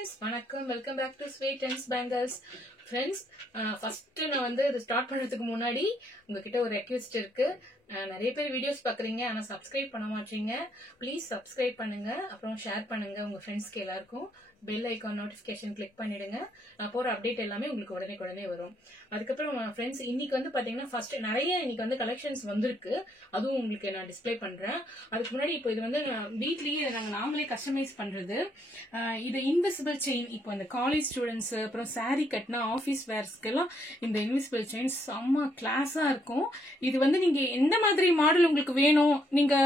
friends, வணக்கம். Welcome back to sweet and bangles. Friends, first நான் வந்து இது ஸ்டார்ட் பண்ணுறதுக்கு முன்னாடி உங்ககிட்ட ஒரு ரெக்வெஸ்ட் இருக்கு. நிறைய பேர் வீடியோஸ் பார்க்குறீங்க, ஆனால் சப்ஸ்கிரைப் பண்ண மாட்டீங்க. ப்ளீஸ் சப்ஸ்கிரைப் பண்ணுங்க, அப்புறம் ஷேர் பண்ணுங்க உங்க ஃப்ரெண்ட்ஸ்க்கு எல்லாருக்கும். பெல் ஐக்கான் நோட்டிஃபிகேஷன் கிளிக் பண்ணிடுங்க. நான் போகிற அப்டேட் எல்லாமே உங்களுக்கு உடனே வரும். அதுக்கப்புறம் ஃப்ரெண்ட்ஸ், இன்னைக்கு வந்து பார்த்தீங்கன்னா ஃபர்ஸ்ட் நிறைய இன்னைக்கு வந்து கலெக்ஷன்ஸ் வந்திருக்கு. அதுவும் உங்களுக்கு நான் டிஸ்பிளே பண்றேன். அதுக்கு முன்னாடி இப்போ இது வந்து வீட்லயே நாமளே கஸ்டமைஸ் பண்றது. இது இன்விசிபிள் செயின். இப்போ இந்த காலேஜ் ஸ்டூடெண்ட்ஸ் அப்புறம் சாரி கட்டினா ஆஃபீஸ் வேர்ஸ்க்கெல்லாம் இந்த இன்விசிபிள் செயின் செம்ம கிளாஸா இருக்கும். இது வந்து நீங்க எந்த மாதிரி மாடல் உங்களுக்கு வேணும், நீங்க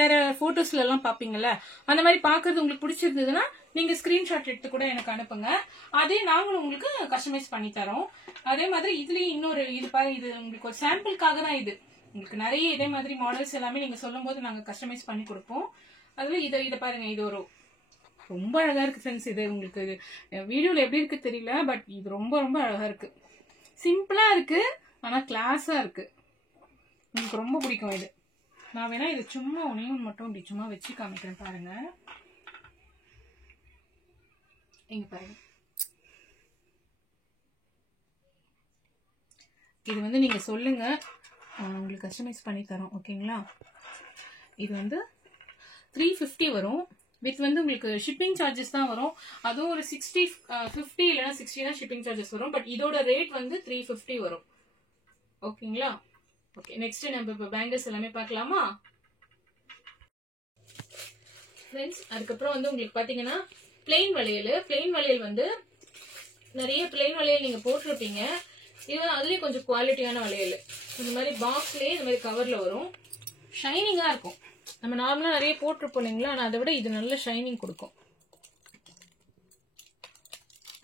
வேற போட்டோஸ்ல எல்லாம் பாப்பீங்கல்ல, அந்த மாதிரி பாக்குறது உங்களுக்கு பிடிச்சிருந்ததுன்னா நீங்க ஸ்கிரீன்ஷாட் எடுத்து கூட எனக்கு அனுப்புங்க. அதே நாங்களும் உங்களுக்கு கஸ்டமைஸ் பண்ணி தரோம். அதே மாதிரி இதுலயும் இன்னொரு இது உங்களுக்கு ஒரு சாம்பிளுக்காக தான். இது உங்களுக்கு நிறைய இதே மாதிரி மாடல்ஸ் எல்லாமே நீங்க சொல்லும் போது நாங்க கஸ்டமைஸ் பண்ணி கொடுப்போம். அதுல இதை பாருங்க, இது ஒரு ரொம்ப அழகா இருக்கு ஃப்ரெண்ட்ஸ். இது உங்களுக்கு வீடியோல எப்படி இருக்கு தெரியல, பட் இது ரொம்ப அழகா இருக்கு. சிம்பிளா இருக்கு, ஆனா கிளாஸா இருக்கு. எனக்கு ரொம்ப பிடிக்கும் இது. நான் வேணா இது சும்மா ஒன்னையும் மட்டும் இப்படி சும்மா வச்சு காமிக்கிறேன் பாருங்க. இங்க பாருங்க, இது வந்து நீங்க சொல்லுங்க, உங்களுக்கு கஸ்டமைஸ் பண்ணி தரோம். ஓகேங்களா? இது வந்து 350 வரும். வித் வந்து உங்களுக்கு ஷிப்பிங் சார்ஜஸ் தான் வரும். அதுவும் ஒரு 50 இல்லைன்னா 60 தான் ஷிப்பிங் சார்ஜஸ் வரும். பட் இதோட ரேட் வந்து 350 வரும். ஓகேங்களா? ஓகே, நெக்ஸ்ட் நம்ம இப்போ பேங்கிள்ஸ் எல்லாமே பார்க்கலாமா ஃப்ரெண்ட்ஸ்? அதுக்கப்புறம் வந்து உங்களுக்கு பாத்தீங்கன்னா பிளெயின் வளையல் வந்து நிறைய பிளெயின் வளையல் நீங்க போட்டிருப்பீங்க. இது அதுலயே கொஞ்சம் குவாலிட்டியான வளையல். இந்த மாதிரி பாக்ஸ்லயே இந்த மாதிரி கவர்ல வரும். ஷைனிங்கா இருக்கும். நம்ம நார்மலா நிறைய போட்டிருப்போம் இல்லைங்களா, ஆனா அதை விட இது நல்ல ஷைனிங் கொடுக்கும்.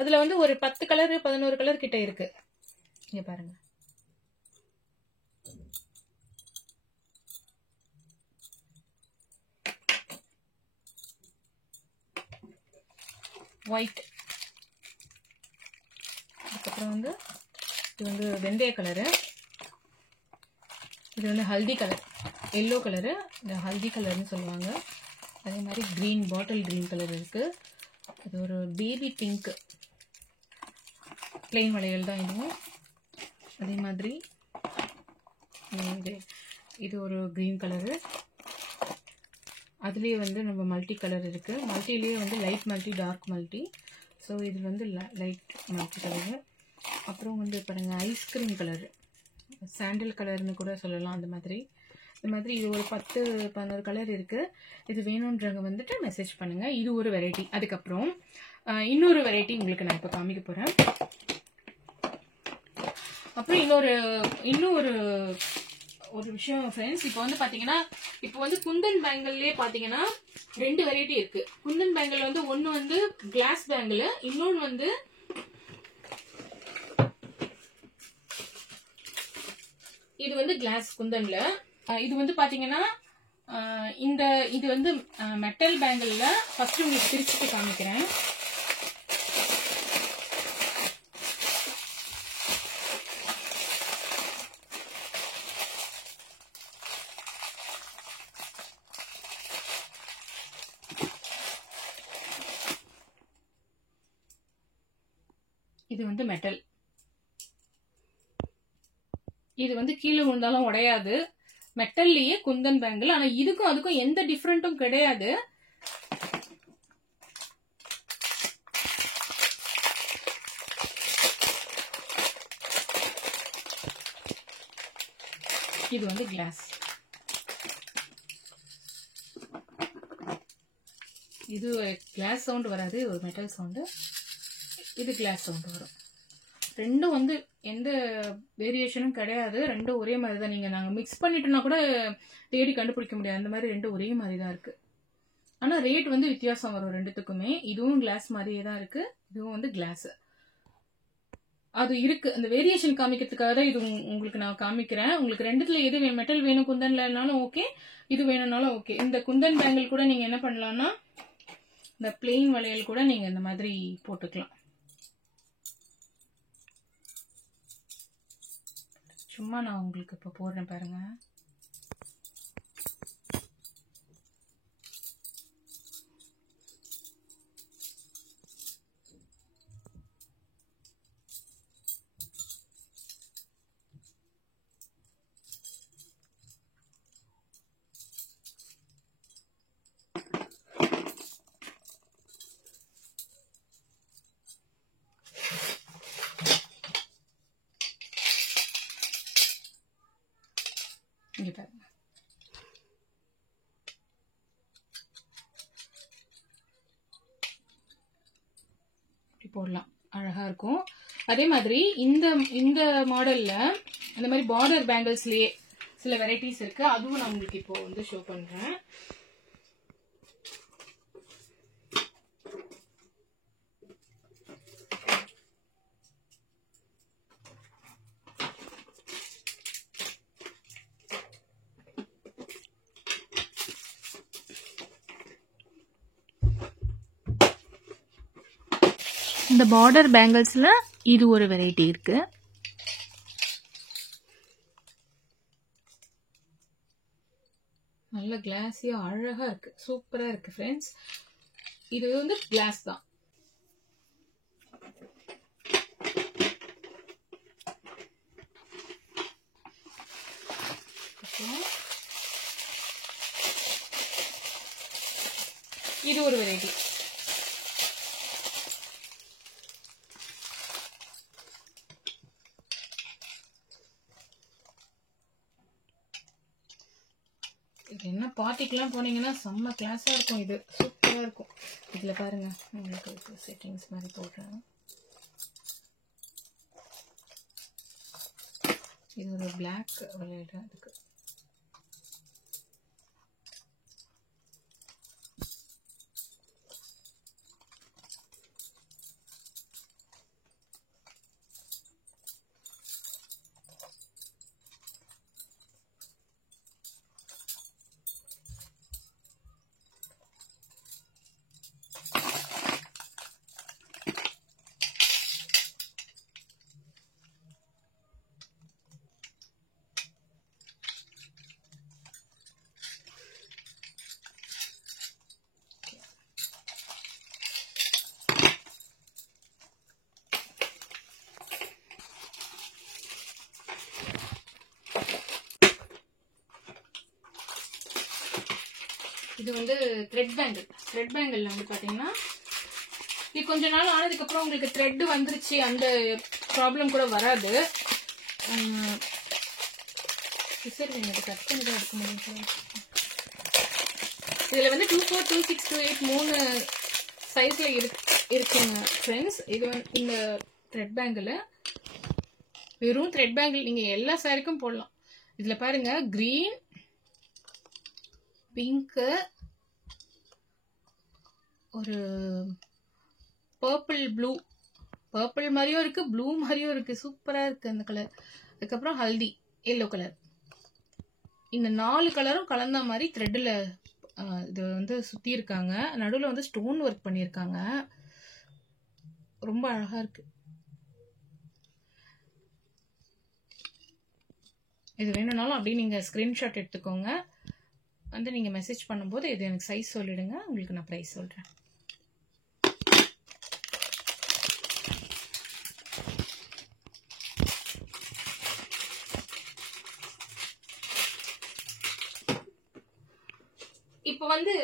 அதுல வந்து ஒரு 10 கலர் 11 கலர் கிட்ட இருக்கு. இங்க பாருங்க. ஒயிட், அதுக்கப்புறம் வந்து இது வந்து வெந்தய கலரு, இது வந்து ஹல்தி கலர், எல்லோ கலரு, இந்த ஹல்தி கலர்னு சொல்லுவாங்க. அதே மாதிரி கிரீன், பாட்டில் கிரீன் கலர் இருக்கு. இது ஒரு பேபி பிங்க் பிளெயின் வளையல் தான் இதுவும். அதே மாதிரி இது ஒரு கிரீன் கலரு. அதுலேயே வந்து நம்ம மல்டி கலர் இருக்கு. மல்டிலேயே வந்து light multi, dark multi. So இது வந்து லைட் மல்டி கலரு. அப்புறம் வந்து பாருங்க, ஐஸ்கிரீம் கலரு, சாண்டில் கலர்னு கூட சொல்லலாம். அந்த மாதிரி இது ஒரு 10-11 கலர் இருக்கு. இது வேணும்ன்றவங்க வந்துட்டு மெசேஜ் பண்ணுங்க. இது ஒரு வெரைட்டி. அதுக்கப்புறம் இன்னொரு வெரைட்டி உங்களுக்கு நான் இப்போ காமிக்க போறேன். அப்புறம் இன்னும் ஒரு விஷயம் ஃப்ரெண்ட்ஸ், இப்போ வந்து பாத்தீங்கன்னா, இப்போ வந்து குந்தன் பேங்கிள்லயே பாத்தீங்கன்னா 2 வெரைட்டி இருக்கு. குந்தன் பேங்கிள் வந்து ஒன்னு வந்து கிளாஸ் பேங்கிள், இன்னொன்னு வந்து இது வந்து கிளாஸ் குந்தன்ல. இது வந்து பாத்தீங்கன்னா இது வந்து மெட்டல் பேங்கிள்ல. ஃபர்ஸ்ட் உங்களுக்கு பிரிச்சுட்டு காமிக்கிறேன். இது வந்து மெட்டல். இது வந்து கீழே விழுந்தாலும் உடையாது. மெட்டல்லையே குந்தன் பேங்கிள். ஆனா இதுக்கும் அதுக்கும் எந்த டிஃபரெண்ட்டும் கிடையாது. இது வந்து கிளாஸ். இது கிளாஸ் சவுண்ட் வராது, ஒரு மெட்டல் சவுண்டு. இது கிளாஸ் சவுண்ட் வரும். ரெண்டும் வந்து எந்த வேரியேஷனும் கிடையாது. ரெண்டும் ஒரே மாதிரி தான். நாங்க மிக்ஸ் பண்ணிட்டோம்னா கூட தேடி கண்டுபிடிக்க முடியாது. அந்த மாதிரி ரெண்டும் ஒரே மாதிரி தான் இருக்கு. ஆனா ரேட் வந்து வித்தியாசம் வரும் ரெண்டுத்துக்குமே. இதுவும் கிளாஸ் மாதிரியே தான் இருக்கு, இதுவும் வந்து கிளாஸ். அது இருக்கு, அந்த வேரியேஷன் காமிக்கிறதுக்காக தான் இது உங்களுக்கு நான் காமிக்கிறேன். உங்களுக்கு ரெண்டுத்துல எது மெட்டல் வேணும் குந்தன்லனாலும் ஓகே, இது வேணும்னாலும் ஓகே. இந்த குந்தன் பேங்கிள் கூட நீங்க என்ன பண்ணலாம்னா, இந்த பிளெயின் வளையல் கூட நீங்க இந்த மாதிரி போட்டுக்கலாம். சும்மா நான் உங்களுக்கு இப்ப போடுறேன் பாருங்க. இங்க பாருங்க. இப்படி போடலாம், அழகா இருக்கும். அதே மாதிரி இந்த மாடல்ல அந்த மாதிரி பார்டர் பேங்கிள்ஸ்லயே சில வெரைட்டிஸ் இருக்கு. அதுவும் நான் உங்களுக்கு இப்போ வந்து ஷோ பண்றேன். இந்த பார்டர் பேங்கிள்ஸ்ல இது ஒரு வெரைட்டி இருக்கு. நல்ல கிளாஸியா அழகா இருக்கு, சூப்பரா இருக்கு ஃப்ரெண்ட்ஸ். இது வந்து கிளாஸ் தான். இது ஒரு வெரைட்டி. என்ன பார்ட்டிக்கெல்லாம் போனீங்கன்னா செம்ம கிளாஸா இருக்கும். இது சூப்பரா இருக்கும். இதுல பாருங்க, உங்களுக்கு செட்டிங்ஸ் மாதிரி போடுறேன். இது ஒரு பிளாக் விளையாடுறேன். அதுக்கு இது வந்து த்ரெட் பேங்கிள். த்ரெட் பேங்கிள்ல வந்து பாத்தீங்கன்னா இது கொஞ்ச நாள் ஆனதுக்கு அப்புறம் உங்களுக்கு த்ரெட் வந்துருச்சு, அந்த ப்ராப்ளம் கூட வராது. சரி, எனக்கு கட் பண்ணி தான் எடுக்க முடியும். இதுல வந்து 24, 26, 28 3 சைஸ்ல இருக்குங்க ஃப்ரெண்ட்ஸ். இது வந்து இந்த த்ரெட் பேங்கிள், வெறும் த்ரெட் பேங்கிள் நீங்க எல்லா சாரிக்கும் போடலாம். இதுல பாருங்க, கிரீன், பிங்க், ஒரு பர்பிள், ப்ளூ, பர்பிள் மாதிரியும் இருக்கு, ப்ளூ மாதிரியும் இருக்கு, சூப்பரா இருக்கு அந்த கலர். அதுக்கப்புறம் ஹல்தி எல்லோ கலர். இந்த 4 கலரும் கலந்த மாதிரி த்ரெட்ல இது வந்து சுத்தி இருக்காங்க. நடுவில் வந்து ஸ்டோன் ஒர்க் பண்ணியிருக்காங்க, ரொம்ப அழகா இருக்கு. இது வேணும்னாலும் அப்படியே நீங்க ஸ்கிரீன்ஷாட் எடுத்துக்கோங்க. வந்து நீங்க மெசேஜ் பண்ணும்போது இது எனக்கு சைஸ் சொல்லிடுங்க, உங்களுக்கு நான் பிரைஸ் சொல்றேன். இப்போ வந்து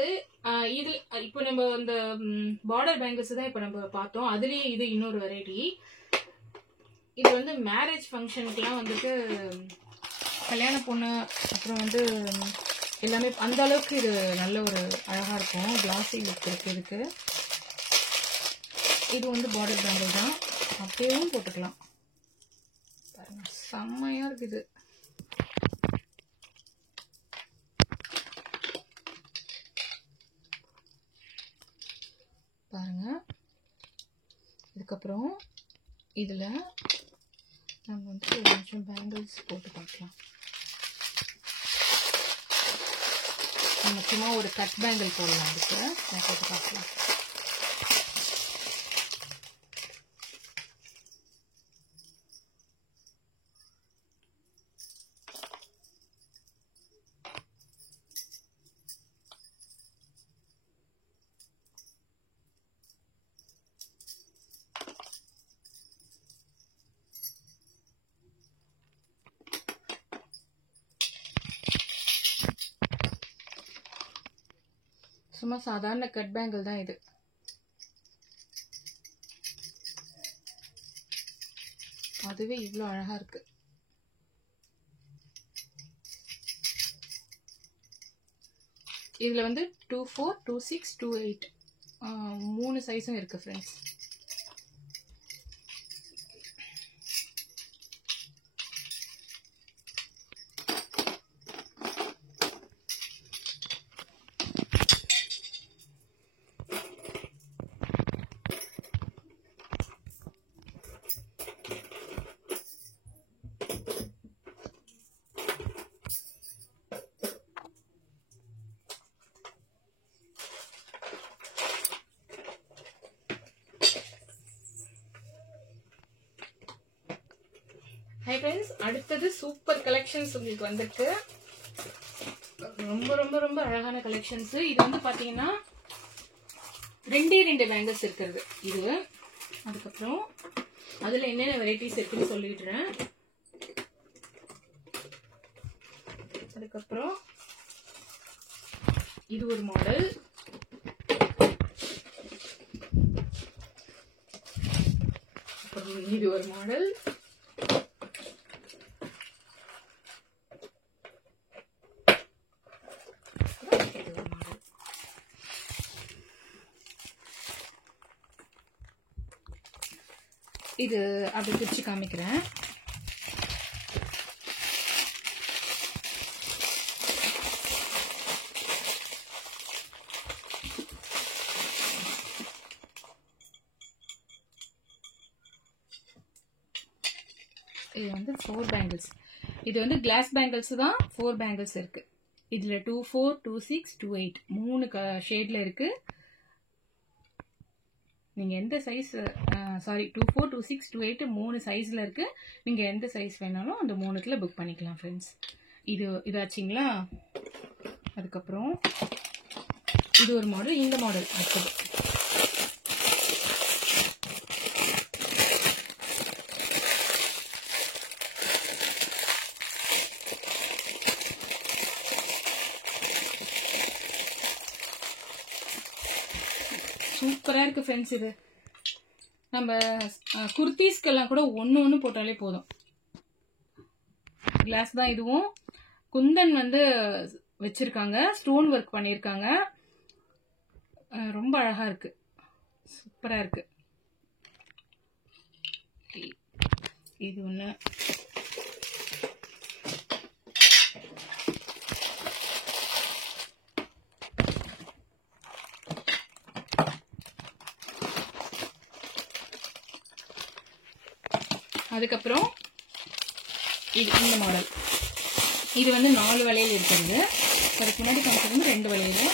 இது இப்போ நம்ம இந்த பார்டர் பேங்கிள்ஸ் தான் இப்போ நம்ம பார்த்தோம். அதுலயே இது இன்னொரு வெரைட்டி. இது வந்து மேரேஜ் ஃபங்க்ஷனுக்குலாம் வந்துட்டு கல்யாண பொண்ணு அப்புறம் வந்து எல்லாமே அந்த அளவுக்கு இது நல்ல ஒரு அழகா இருக்கும். கிளாஸி லுக் இருக்கு இதுக்கு. இது வந்து பார்டர் பேங்கிள் தான், அப்படியேவும் போட்டுக்கலாம். பாருங்க, செம்மையா இருக்குது. பாருங்க, இதுக்கப்புறம் இதுல நம்ம வந்து கொஞ்சம் பேங்கிள்ஸ் போட்டு பார்க்கலாம். நம்ம சும்மா ஒரு கட் பேங்கிள் போடலாம். அதுக்கு நான் போட்டு பார்க்கலாம். சும்மா சாதாரண கட் பேங்கிள் தான் இது. அதுவே இவ்வளோ அழகா இருக்கு. இதில் வந்து 24, 26, 28 3 சைஸும் இருக்குது ஃப்ரெண்ட்ஸ். ஹை ஃப்ரெண்ட்ஸ், அடுத்தது சூப்பர் கலெக்ஷன்ஸ் உங்களுக்கு வந்திருக்கு. ரொம்ப ரொம்ப ரொம்ப அழகான கலெக்ஷன்ஸ். இது வந்து பாத்தீங்கன்னா 2 பேங்கிள்ஸ் இருக்கிறது இது. அதுக்கப்புறம் அதுல என்னென்ன வெரைட்டிஸ் இருக்குன்னு சொல்லிடுறேன். அதுக்கப்புறம் இது ஒரு மாடல். அப்புறம் இது ஒரு மாடல். இது அப்படி பிரிச்சு காமிக்கிறேன். இது வந்து 4 பேங்கிள்ஸ். இது வந்து கிளாஸ் பேங்கிள்ஸ் தான். 4 பேங்கிள்ஸ் இருக்கு. இதுல 24, 26, 28 3 ஷேட்ல இருக்கு. நீங்க எந்த சைஸ், சாரி 24, 26, 28 3 சைஸ்ல இருக்கு. நீங்க எந்த சைஸ் வேணாலும் அந்த 3த்துல புக் பண்ணிக்கலாம் ஃப்ரெண்ட்ஸ். இது ஆச்சுங்களா. அதுக்கப்புறம் இது ஒரு மாடல். இந்த மாடல் அடுத்தது. சூப்பரா இருக்கு ஃப்ரெண்ட்ஸ். இது நம்ம குர்தீஸ்க்கெல்லாம் கூட ஒன்னு போட்டாலே போதும். கிளாஸ் தான் இதுவும். குந்தன் வந்து வச்சிருக்காங்க, ஸ்டோன் ஒர்க் பண்ணிருக்காங்க. ரொம்ப அழகா இருக்கு, சூப்பரா இருக்கு. இது ஒண்ணு. அதுக்கப்புறம் இது இந்த மாடல். இது வந்து 4 வளையல் இருக்கிறது. அதுக்கு முன்னாடி காமிச்சது 2 வளையல்.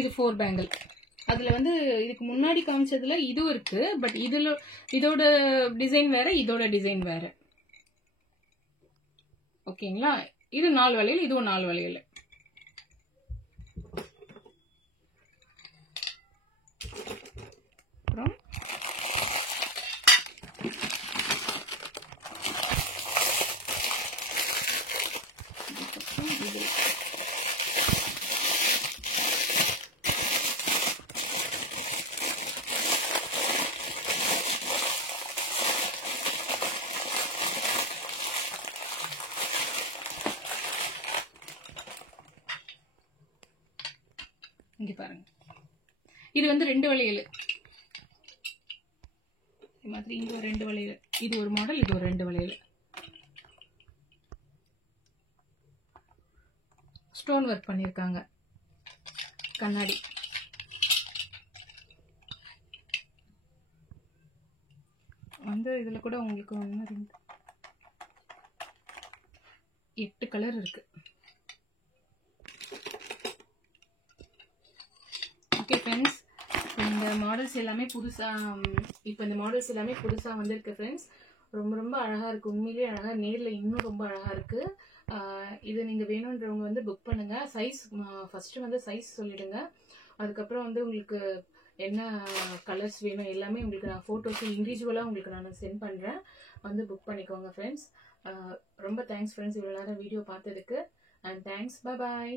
இது 4 பேங்கிள். அதுல வந்து இதுக்கு முன்னாடி காமிச்சதுல இதுவும் இருக்கு. பட் இதோட டிசைன் வேற, இதோட டிசைன் வேற. ஓகேங்களா. இது 4 வளையல், இதுவும் 4 வளையல். அப்புறம் இங்க பாருங்க. இது வந்து 2 வளையல். இந்த மாதிரி இங்க 2 வளையல். இது ஒரு மாடல், இது ஒரு 2 வளையல். ஸ்டோன் ஒர்க் பண்ணிருக்காங்க, கண்ணாடி. வந்து இதுல கூட உங்களுக்கு 1 2 8 கலர் இருக்கு. ஓகே ஃப்ரெண்ட்ஸ், இந்த மாடல்ஸ் எல்லாமே புதுசா வந்திருக்கு ஃப்ரெண்ட்ஸ். ரொம்ப ரொம்ப அழகா இருக்கு, உண்மையிலேயே அழகா. நேர்ல இன்னும் ரொம்ப அழகா இருக்கு. இது நீங்க வேணும்ன்றவங்க வந்து புக் பண்ணுங்க. சைஸ் ஃபர்ஸ்ட் வந்து சைஸ் சொல்லிடுங்க. அதுக்கப்புறம் வந்து உங்களுக்கு என்ன கலர்ஸ் வேணும் எல்லாமே உங்களுக்கு நான் போட்டோஸ் இண்டிவிஜுவலா உங்களுக்கு நான் சென்ட் பண்றேன். வந்து புக் பண்ணிக்கோங்க ஃப்ரெண்ட்ஸ். ரொம்ப தேங்க்ஸ் ஃப்ரெண்ட்ஸ், இவ்வளவு நேரம் வீடியோ பார்த்ததுக்கு. And thanks. Bye bye.